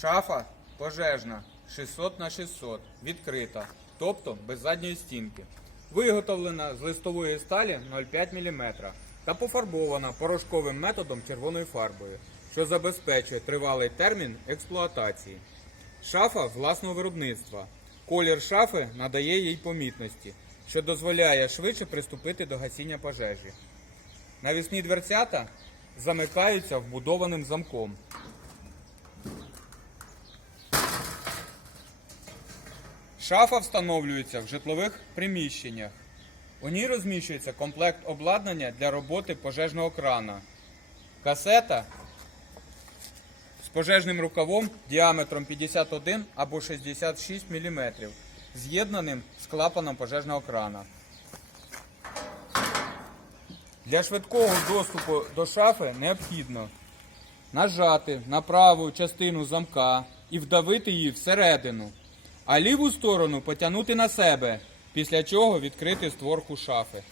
Шафа пожежна 600 на 600, відкрита, тобто без задньої стінки. Виготовлена з листової сталі 0,5 мм та пофарбована порошковим методом червоною фарбою, що забезпечує тривалий термін експлуатації. Шафа власного виробництва. Колір шафи надає їй помітності, що дозволяє швидше приступити до гасіння пожежі. Навісні дверцята замикаються вбудованим замком. Шафа встановлюється в житлових приміщеннях. У ній розміщується комплект обладнання для роботи пожежного крана, касета з пожежним рукавом діаметром 51 або 66 мм, з'єднаним з клапаном пожежного крана. Для швидкого доступу до шафи необхідно нажати на праву частину замка і вдавити її всередину, а ліву сторону потягнути на себе, після чого відкрити створку шафи.